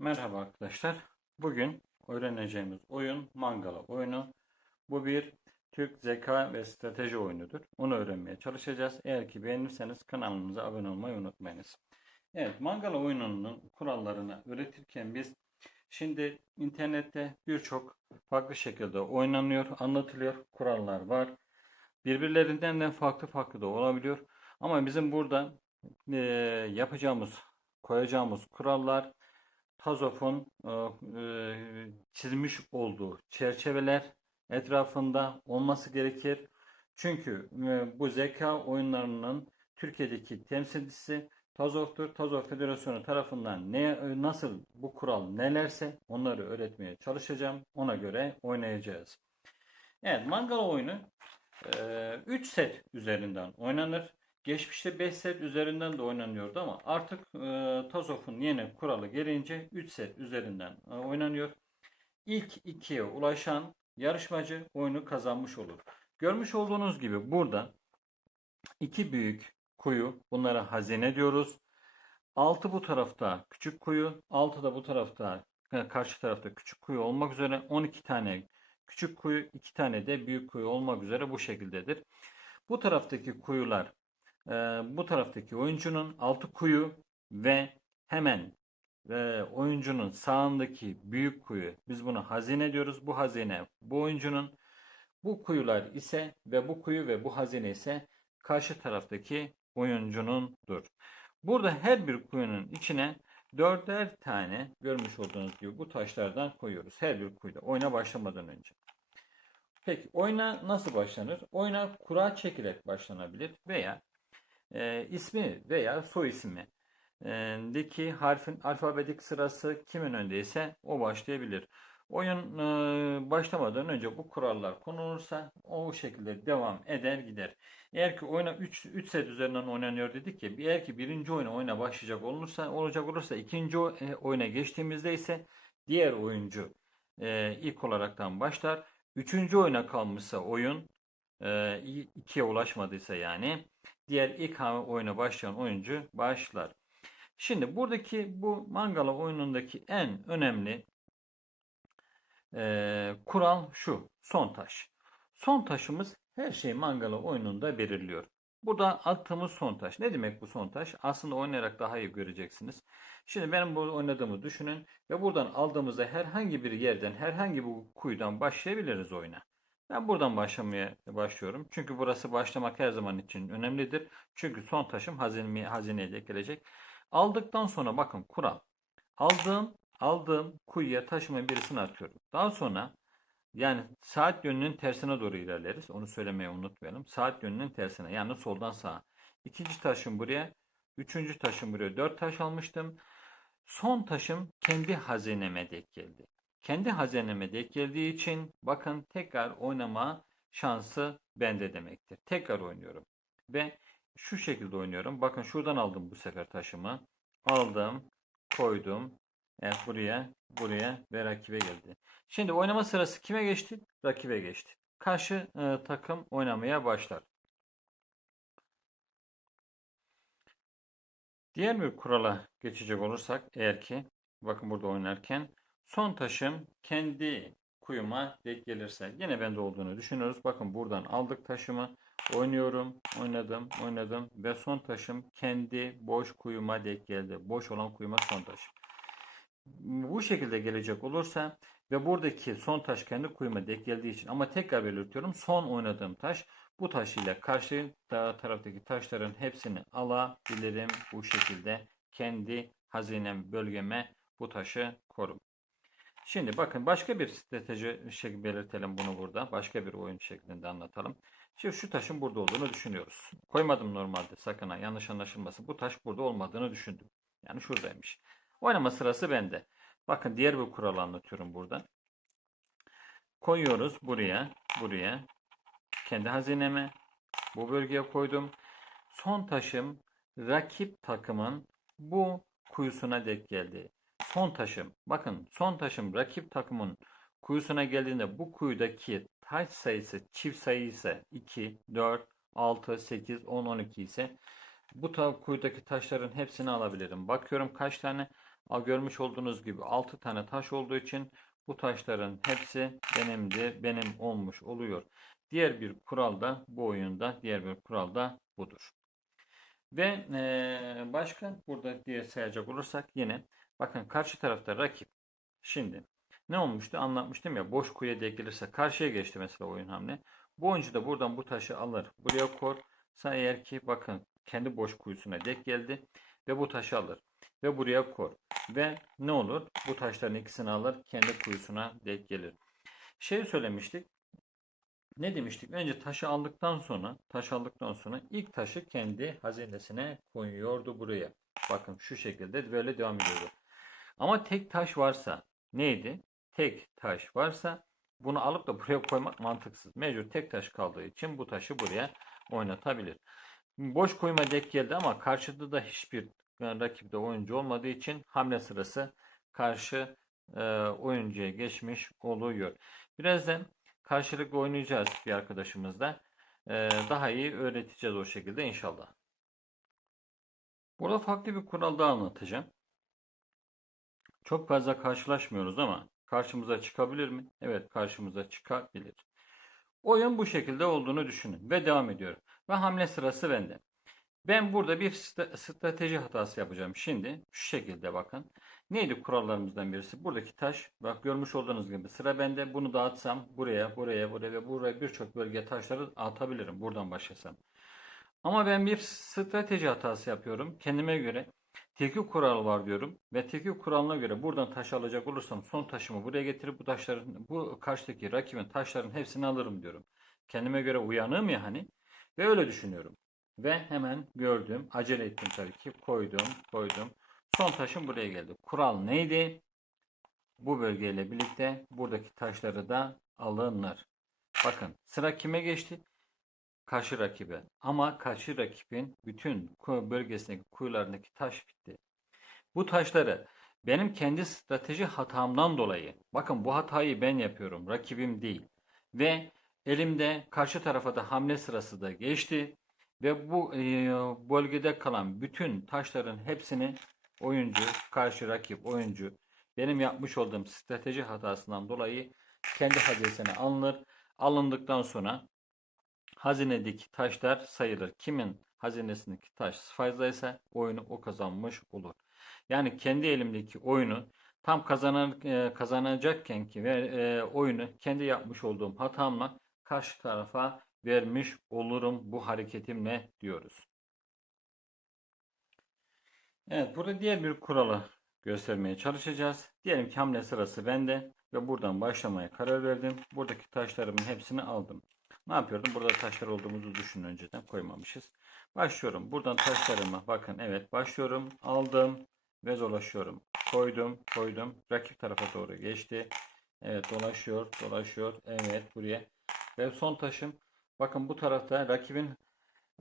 Merhaba arkadaşlar. Bugün öğreneceğimiz oyun Mangala oyunu. Bu bir Türk zeka ve strateji oyunudur. Onu öğrenmeye çalışacağız. Eğer ki beğenirseniz kanalımıza abone olmayı unutmayınız. Evet, Mangala oyununun kurallarını öğretirken biz şimdi internette birçok farklı şekilde oynanıyor, anlatılıyor, kurallar var. Birbirlerinden de farklı farklı da olabiliyor. Ama bizim burada eee, yapacağımız, koyacağımız kurallar Tazof'un e, e, çizmiş olduğu çerçeveler etrafında olması gerekir. Çünkü e, bu zeka oyunlarının Türkiye'deki temsilcisi Tazof'tur. Tazof Federasyonu tarafından ne nasıl bu kural nelerse onları öğretmeye çalışacağım. Ona göre oynayacağız. Evet, Mangala oyunu 3 set üzerinden oynanır. Geçmişte 5 set üzerinden de oynanıyordu ama artık e, Tazof'un yeni kuralı gelince 3 set üzerinden e, oynanıyor. İlk ikiye ulaşan yarışmacı oyunu kazanmış olur. Görmüş olduğunuz gibi burada iki büyük kuyu, bunlara hazine diyoruz. 6 bu tarafta küçük kuyu, 6 da bu tarafta e, karşı tarafta küçük kuyu olmak üzere 12 tane küçük kuyu, 2 tane de büyük kuyu olmak üzere bu şekildedir. Bu taraftaki kuyular e, bu taraftaki oyuncunun altı kuyu ve hemen e, oyuncunun sağındaki büyük kuyu biz bunu hazine diyoruz. Bu hazine bu oyuncunun bu kuyular ise ve bu kuyu ve bu hazine ise karşı taraftaki oyuncunundur. Burada her bir kuyunun içine dörder tane görmüş olduğunuz gibi bu taşlardan koyuyoruz. Her bir kuyuda oyuna başlamadan önce. Peki oyuna nasıl başlanır? Oyuna kura çekilerek başlanabilir veya e, ismi veya soy ismi e, deki harfin alfabetik sırası kimin öndeyse o başlayabilir. Oyun e, başlamadan önce bu kurallar konulursa o şekilde devam eder gider. Eğer ki oyuna 3 3 set üzerinden oynanıyor dedik ki eğer ki birinci oyuna oyuna başlayacak olursa olacak olursa ikinci e, oyuna geçtiğimizde ise diğer oyuncu e, ilk olaraktan başlar. Üçüncü oyuna kalmışsa oyun e, ikiye ulaşmadıysa yani diğer ilk hamle oyuna başlayan oyuncu başlar. Şimdi buradaki bu Mangala oyunundaki en önemli e, kural şu. Son taş. Son taşımız her şey Mangala oyununda belirliyor. Burada attığımız son taş. Ne demek bu son taş? Aslında oynayarak daha iyi göreceksiniz. Şimdi benim bu oynadığımı düşünün ve buradan aldığımızda herhangi bir yerden, herhangi bir kuyudan başlayabiliriz oyuna. Ben buradan başlamaya başlıyorum. Çünkü burası başlamak her zaman için önemlidir. Çünkü son taşım hazine, hazineye gelecek. Aldıktan sonra bakın kural. Aldığım aldığım kuyuya taşımın birisini atıyorum. Daha sonra yani saat yönünün tersine doğru ilerleriz. Onu söylemeyi unutmayalım. Saat yönünün tersine yani soldan sağa. İkinci taşım buraya. Üçüncü taşım buraya. Dört taş almıştım. Son taşım kendi hazineme geldi. Kendi hazineme denk geldiği için bakın tekrar oynama şansı bende demektir. Tekrar oynuyorum. Ve şu şekilde oynuyorum. Bakın şuradan aldım bu sefer taşımı. Aldım, koydum. Evet buraya, buraya ve rakibe geldi. Şimdi oynama sırası kime geçti? Rakibe geçti. Karşı e, takım oynamaya başlar. Diğer bir kurala geçecek olursak eğer ki bakın burada oynarken son taşım kendi kuyuma denk gelirse yine bende olduğunu düşünüyoruz. Bakın buradan aldık taşımı oynuyorum, oynadım, oynadım ve son taşım kendi boş kuyuma denk geldi. Boş olan kuyuma son taşım. Bu şekilde gelecek olursa ve buradaki son taş kendi kuyuma denk geldiği için ama tekrar belirtiyorum son oynadığım taş bu taş ile karşı taraftaki taşların hepsini alabilirim bu şekilde kendi hazinem bölgeme bu taşı korum. Şimdi bakın başka bir strateji şekli belirtelim bunu burada. Başka bir oyun şeklinde anlatalım. Şimdi şu taşın burada olduğunu düşünüyoruz. Koymadım normalde sakın ha yanlış anlaşılmasın. Bu taş burada olmadığını düşündüm. Yani şuradaymış. Oynama sırası bende. Bakın diğer bir kural anlatıyorum burada. Koyuyoruz buraya, buraya. Kendi hazineme bu bölgeye koydum. Son taşım rakip takımın bu kuyusuna denk geldi. Son taşım, bakın son taşım rakip takımın kuyusuna geldiğinde bu kuyudaki taş sayısı çift sayı ise 2, 4, 6, 8, 10, 12 ise bu ta kuyudaki taşların hepsini alabilirim. Bakıyorum kaç tane görmüş olduğunuz gibi 6 tane taş olduğu için bu taşların hepsi benimdi, benim olmuş oluyor. Diğer bir kural da bu oyunda, diğer bir kural da budur. Ve başka burada diye sayacak olursak yine bakın karşı tarafta rakip. Şimdi ne olmuştu anlatmıştım ya boş kuyuya denk gelirse karşıya geçti mesela oyun hamle. Bu oyuncu da buradan bu taşı alır. Buraya kor. Sen eğer ki bakın kendi boş kuyusuna denk geldi ve bu taşı alır ve buraya kor. Ve ne olur? Bu taşların ikisini alır kendi kuyusuna denk gelir. Şey söylemiştik. Ne demiştik? Önce taşı aldıktan sonra, taş aldıktan sonra ilk taşı kendi hazinesine koyuyordu buraya. Bakın şu şekilde böyle devam ediyordu. Ama tek taş varsa neydi? Tek taş varsa bunu alıp da buraya koymak mantıksız. Mecbur tek taş kaldığı için bu taşı buraya oynatabilir. Boş koyma dek geldi ama karşıda da hiçbir yani rakipte oyuncu olmadığı için hamle sırası karşı e, oyuncuya geçmiş oluyor. Birazdan karşılıklı oynayacağız bir arkadaşımızla. E, daha iyi öğreteceğiz o şekilde inşallah. Burada farklı bir kural daha anlatacağım. Çok fazla karşılaşmıyoruz ama karşımıza çıkabilir mi? Evet karşımıza çıkabilir. Oyun bu şekilde olduğunu düşünün ve devam ediyorum. Ve hamle sırası bende. Ben burada bir strateji hatası yapacağım. Şimdi şu şekilde bakın. Neydi kurallarımızdan birisi? Buradaki taş, bak görmüş olduğunuz gibi sıra bende. Bunu dağıtsam buraya, buraya, buraya ve buraya birçok bölgeye taşları atabilirim. Buradan başlasam. Ama ben bir strateji hatası yapıyorum. Kendime göre tekil kural var diyorum. Ve tekil kuralına göre buradan taş alacak olursam son taşımı buraya getirip bu taşların, bu karşıdaki rakibin taşların hepsini alırım diyorum. Kendime göre uyanığım ya hani. Ve öyle düşünüyorum. Ve hemen gördüm. Acele ettim tabii ki. Koydum, koydum. Son taşım buraya geldi. Kural neydi? Bu bölgeyle birlikte buradaki taşları da alınır. Bakın sıra kime geçti? Karşı rakibe. Ama karşı rakibin bütün bölgesindeki kuyularındaki taş bitti. Bu taşları benim kendi strateji hatamdan dolayı, bakın bu hatayı ben yapıyorum, rakibim değil. Ve elimde karşı tarafa da hamle sırası da geçti. Ve bu e, bölgede kalan bütün taşların hepsini oyuncu, karşı rakip oyuncu benim yapmış olduğum strateji hatasından dolayı kendi hazinesine alınır. Alındıktan sonra hazinedeki taşlar sayılır. Kimin hazinesindeki taş fazlaysa oyunu o kazanmış olur. Yani kendi elimdeki oyunu tam kazanan, e, kazanacakken ki ve e, oyunu kendi yapmış olduğum hatamla karşı tarafa vermiş olurum bu hareketimle diyoruz. Evet burada diğer bir kuralı göstermeye çalışacağız. Diyelim ki hamle sırası bende ve buradan başlamaya karar verdim. Buradaki taşlarımın hepsini aldım. Ne yapıyordum? Burada taşlar olduğumuzu düşünün önceden koymamışız. Başlıyorum. Buradan taşlarıma bakın evet başlıyorum. Aldım ve dolaşıyorum. Koydum, koydum. Rakip tarafa doğru geçti. Evet dolaşıyor, dolaşıyor. Evet buraya. Ve son taşım bakın bu tarafta rakibin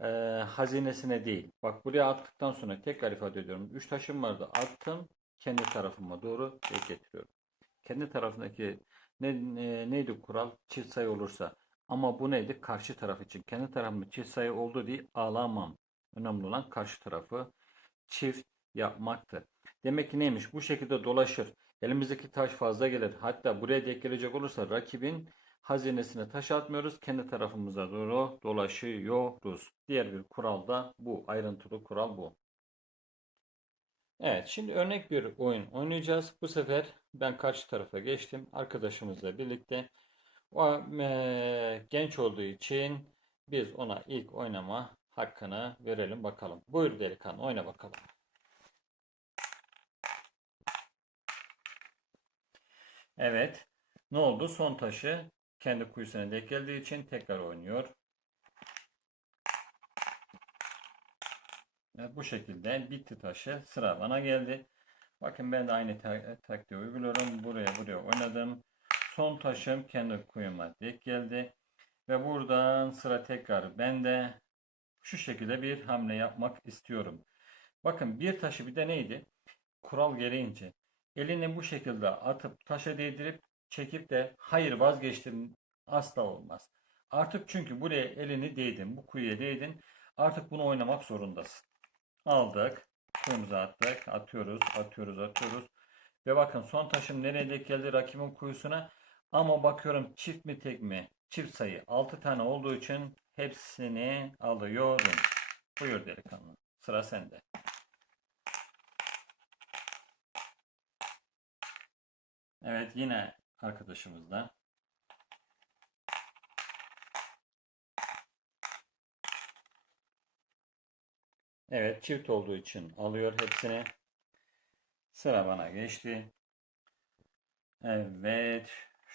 e, hazinesine değil. Bak buraya attıktan sonra tekrar ifade ediyorum. 3 taşım vardı. Attım. Kendi tarafıma doğru getiriyorum. Kendi tarafındaki ne, ne- neydi kural? Çift sayı olursa. Ama bu neydi? Karşı taraf için. Kendi tarafımda çift sayı oldu diye ağlamam. Önemli olan karşı tarafı çift yapmaktır. Demek ki neymiş? Bu şekilde dolaşır. Elimizdeki taş fazla gelir. Hatta buraya denk gelecek olursa rakibin hazinesine taş atmıyoruz. Kendi tarafımıza doğru dolaşıyoruz. Diğer bir kural da bu. Ayrıntılı kural bu. Evet, şimdi örnek bir oyun oynayacağız. Bu sefer ben karşı tarafa geçtim. Arkadaşımızla birlikte. O eee, genç olduğu için biz ona ilk oynama hakkını verelim bakalım. Buyur delikanlı oyna bakalım. Evet. Ne oldu? Son taşı kendi kuyusuna denk geldiği için tekrar oynuyor. Evet, bu şekilde bitti taşı. Sıra bana geldi. Bakın ben de aynı ta- taktiği uyguluyorum. Buraya buraya oynadım. Son taşım kendi kuyuma denk geldi. Ve buradan sıra tekrar bende. Şu şekilde bir hamle yapmak istiyorum. Bakın bir taşı bir de neydi? Kural gereğince elini bu şekilde atıp taşa değdirip çekip de hayır vazgeçtim asla olmaz. Artık çünkü buraya elini değdin, bu kuyuya değdin. Artık bunu oynamak zorundasın. Aldık. kuyumuzu attık. Atıyoruz, atıyoruz, atıyoruz. Ve bakın son taşım nereye denk geldi rakibin kuyusuna. Ama bakıyorum çift mi tek mi? Çift sayı 6 tane olduğu için hepsini alıyorum. Buyur delikanlı. Sıra sende. Evet yine arkadaşımızda. Evet çift olduğu için alıyor hepsini. Sıra bana geçti. Evet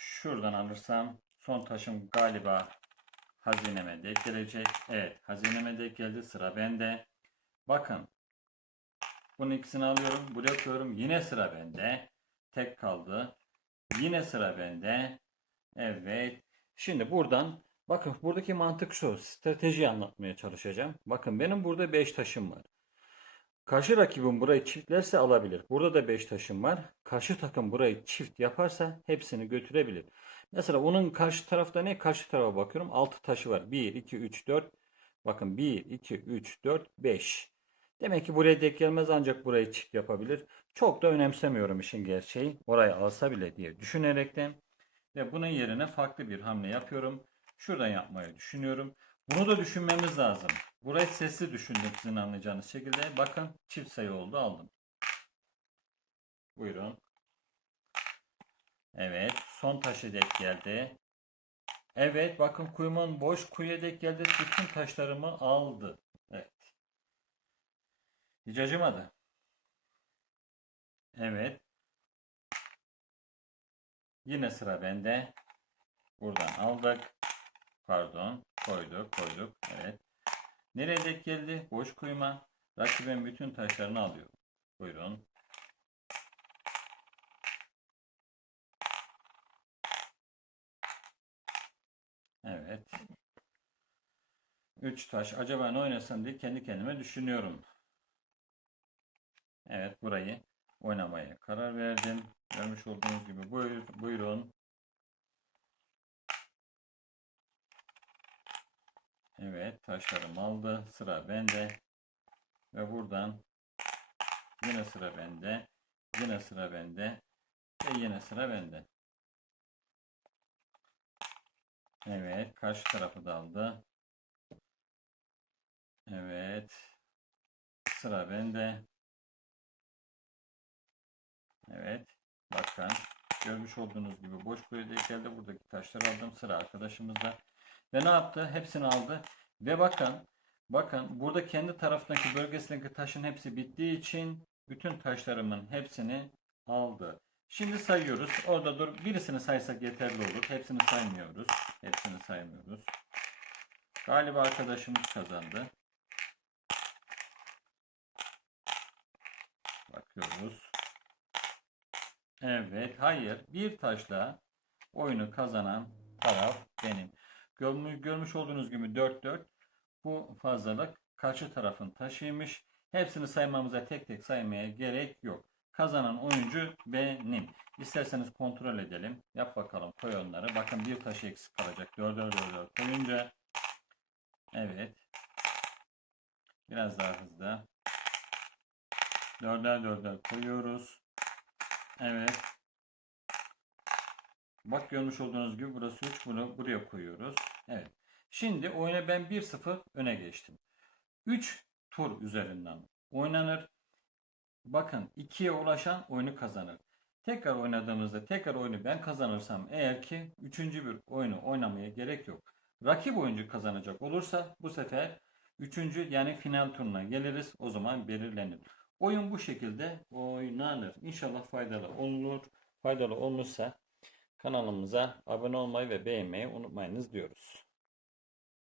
şuradan alırsam son taşım galiba hazineme denk gelecek. Evet hazineme denk geldi sıra bende. Bakın bunun ikisini alıyorum buraya koyuyorum yine sıra bende. Tek kaldı. Yine sıra bende. Evet. Şimdi buradan bakın buradaki mantık şu. Strateji anlatmaya çalışacağım. Bakın benim burada 5 taşım var. Karşı rakibim burayı çiftlerse alabilir. Burada da 5 taşım var. Karşı takım burayı çift yaparsa hepsini götürebilir. Mesela onun karşı tarafta ne? Karşı tarafa bakıyorum. 6 taşı var. 1, 2, 3, 4. Bakın 1, 2, 3, 4, 5. Demek ki buraya denk gelmez ancak burayı çift yapabilir. Çok da önemsemiyorum işin gerçeği. Orayı alsa bile diye düşünerekten. Ve bunun yerine farklı bir hamle yapıyorum. Şuradan yapmayı düşünüyorum. Bunu da düşünmemiz lazım. Burayı sesli düşündüm sizin anlayacağınız şekilde. Bakın çift sayı oldu aldım. Buyurun. Evet son taşı denk geldi. Evet bakın kuyumun boş kuyuya denk geldi. Bütün taşlarımı aldı. Evet. Hiç acımadı. Evet. Yine sıra bende. Buradan aldık. Pardon. Koyduk, koyduk. Evet. Nereye denk geldi? Boş kuyuma. Rakibin bütün taşlarını alıyor. Buyurun. Evet. 3 taş. Acaba ne oynasam diye kendi kendime düşünüyorum. Evet burayı oynamaya karar verdim. Görmüş olduğunuz gibi buyur, buyurun. Evet taşlarım aldı. Sıra bende. Ve buradan yine sıra bende. Yine sıra bende. Ve yine sıra bende. Evet karşı tarafı da aldı. Evet. Sıra bende. Evet. Bakın. Görmüş olduğunuz gibi boş kuyuda geldi. Buradaki taşları aldım. Sıra arkadaşımızda. Ve ne yaptı? Hepsini aldı. Ve bakın. Bakın. Burada kendi tarafındaki bölgesindeki taşın hepsi bittiği için bütün taşlarımın hepsini aldı. Şimdi sayıyoruz. Orada dur. Birisini saysak yeterli olur. Hepsini saymıyoruz. Hepsini saymıyoruz. Galiba arkadaşımız kazandı. Bakıyoruz. Evet, hayır. Bir taşla oyunu kazanan taraf benim. Görmüş, görmüş olduğunuz gibi 4-4. Bu fazlalık karşı tarafın taşıymış. Hepsini saymamıza tek tek saymaya gerek yok. Kazanan oyuncu benim. İsterseniz kontrol edelim. Yap bakalım koy onları. Bakın bir taş eksik kalacak. 4'er 4'er koyunca. Evet. Biraz daha hızlı. 4'er 4'er koyuyoruz. Evet. Bak görmüş olduğunuz gibi burası 3. Bunu buraya koyuyoruz. Evet. Şimdi oyuna ben 1-0 öne geçtim. 3 tur üzerinden oynanır. Bakın 2'ye ulaşan oyunu kazanır. Tekrar oynadığımızda tekrar oyunu ben kazanırsam eğer ki 3. bir oyunu oynamaya gerek yok. Rakip oyuncu kazanacak olursa bu sefer 3. yani final turuna geliriz. O zaman belirlenir. Oyun bu şekilde oynanır. İnşallah faydalı olur. Faydalı olmuşsa kanalımıza abone olmayı ve beğenmeyi unutmayınız diyoruz.